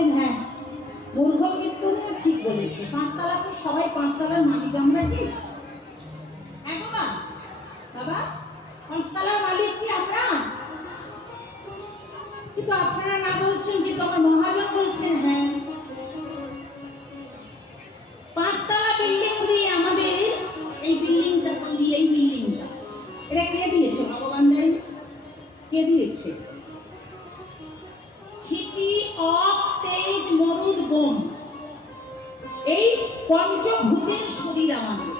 বলছেন হ্যাঁ। মূর্খ কিন্তু ঠিক বলেছে। পাঁচতলা তো সবাই পাঁচতলার মালিক আমরা কি? হ্যাঁ বাবা, পাঁচতলার মালিক কি আমরা কিন্তু আপনারা না বলছেন যে তোমার মহাজন আমাদের।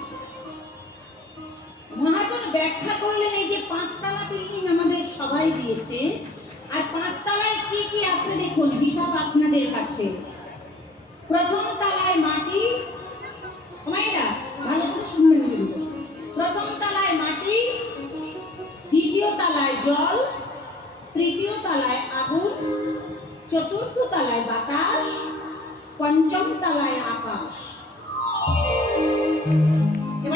মহাজন ব্যাখ্যা করলেন, এই যে পাঁচতলা বিল্ডিং আমাদের সবাই দিয়েছে, আর পাঁচতলায় কি কি আছে দেখুন, হিসাব আপনাদের কাছে। প্রথম তলায় মাটি, মায়েরা, ভালো করে শুনবেন প্রথম তলায় মাটি, দ্বিতীয় তলায় জল, তৃতীয় তলায় আগুন, চতুর্থ তলায় বাতাস, পঞ্চম তলায় আকাশ।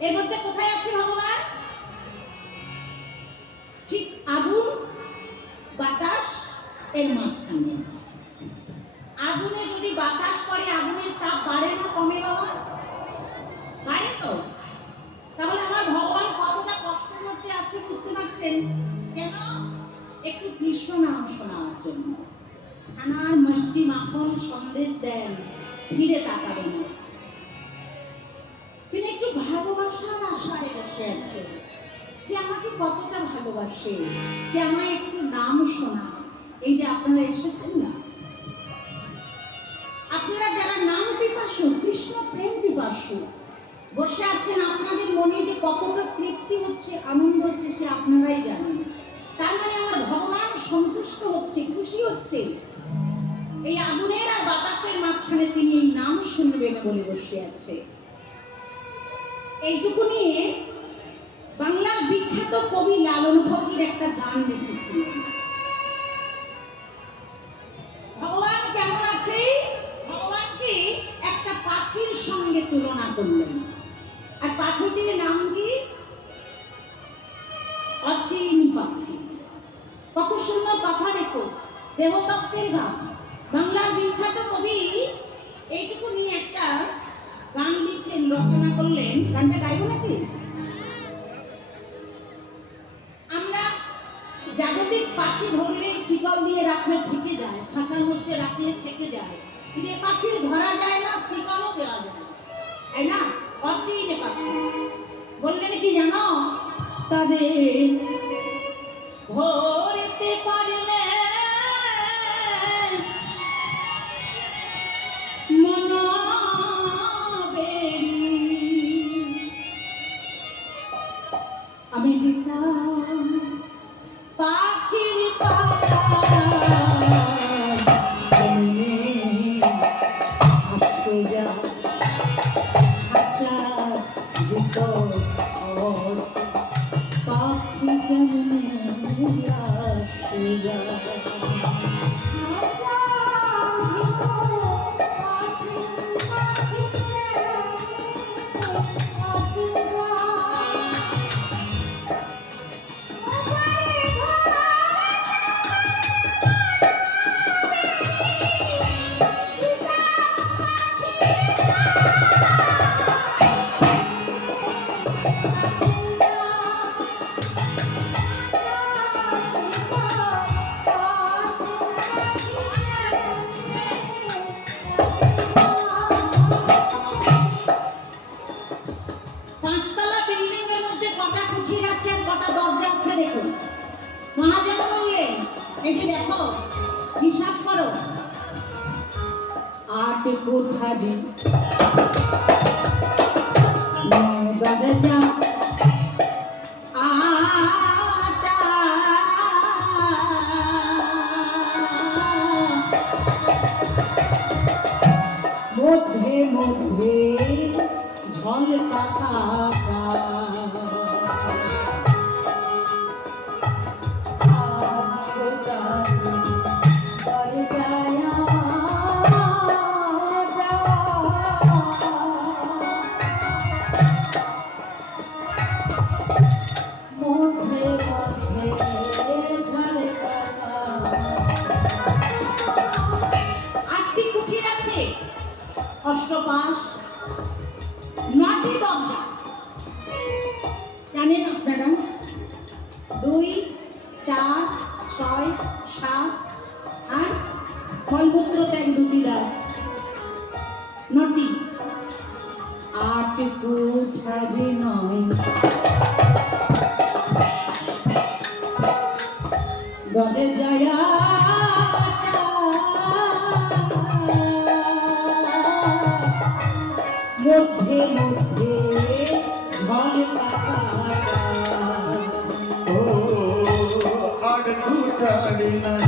এর মধ্যে কোথায় আছে ভগবান? ঠিক আগুন, বাতাস এর মাঝখানে আগুনে যদি বাতাস করে, আগুনের তাপ বাড়ে না, কমে বাবা? বাড়ে তো। তাহলে আমার ভগবান কতটা কষ্টের মধ্যে আছে বুঝতে পারছেন? কেন? একটু কৃষ্ণ নাম শোনার জন্য। ছানার মিষ্টি মাখন সন্দেশ দেন, ফিরে তাকাবেন। না। ভালোবাসার আশায় বসে আছে। যে আমাকে কতটা ভালোবাসে, যে আমায় একটু নাম শোনা এই যে আপনারা এসেছেন না? আপনারা যারা নাম পিপাসু, কৃষ্ণ প্রেম পিপাসু, বসে আছেন, আপনাদের মনে যে কতটা তৃপ্তি হচ্ছে, আনন্দ হচ্ছে, সে আপনারাই জানেন। তার মানে আমার ভগবান সন্তুষ্ট হচ্ছে, খুশি হচ্ছে। এই আগুনের আর বাতাসের মাঝখানে তিনি এই নাম শুনবেন বলে বসে আছে। এইটুকু নিয়ে বাংলার বিখ্যাত কবি লালন ফকির একটা গান লিখেছিলেন গানটা গাইব নাকি? আমরা জাগতিক পাখি ধরলে শিকল দিয়ে রাখলে থেকে যায়, খাঁচার মধ্যে রাখলে থেকে যায়। এ পাখির ধরা যায় না, শিকলও দেওয়া যায়। তাই না? অচিন পাখি। বললেন কি জানো? তবে ধরতে পারলে হাতে কোঠারি। দরজা মধ্যে মধ্যে ঝলকাতা পাশ নটি দরজা জানেন আপনারা দুই, চার, ছয়, সাত আর ফলমূত্র ত্যাগ দুটি রাত নটি। আট কুঠারি নয়। Lila.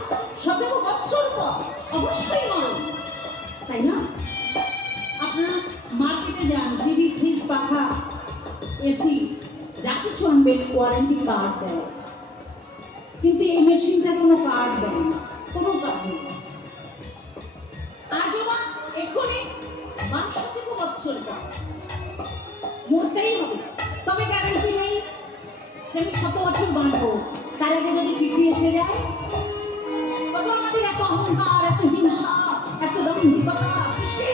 অবশ্যই মরণ তাই না? আপনারা মার্কেটে যান টিভি ফ্রিজ পাখা, এসি, যা কিছু আনবেন ওয়ারেন্টি কার্ড দেয়। কিন্তু এই মেশিনটা কোনো কার্ড দেয় না, কোনো কার্ড নেই আজও বা এখনই বারোশো থেকে বৎসর মরতেই হবে। তবে গ্যারান্টি নেই যে আমি শত বছর বাঁচবো। তার আগে যদি চিঠি এসে যায় এত অহংকার এত হিংসা এত দাম্ভিকতা কিসে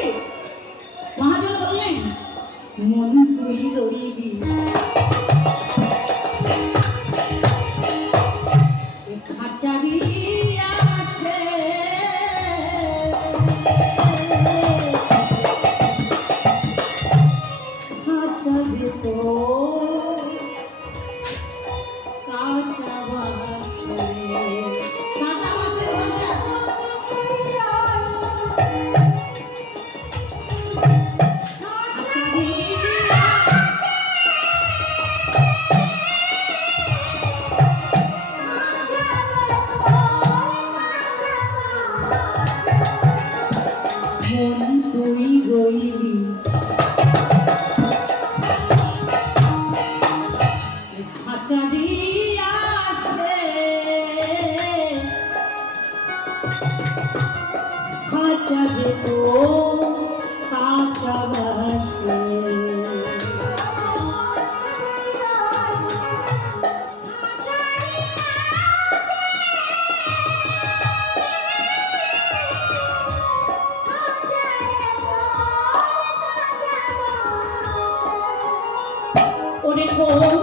it home.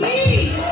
me.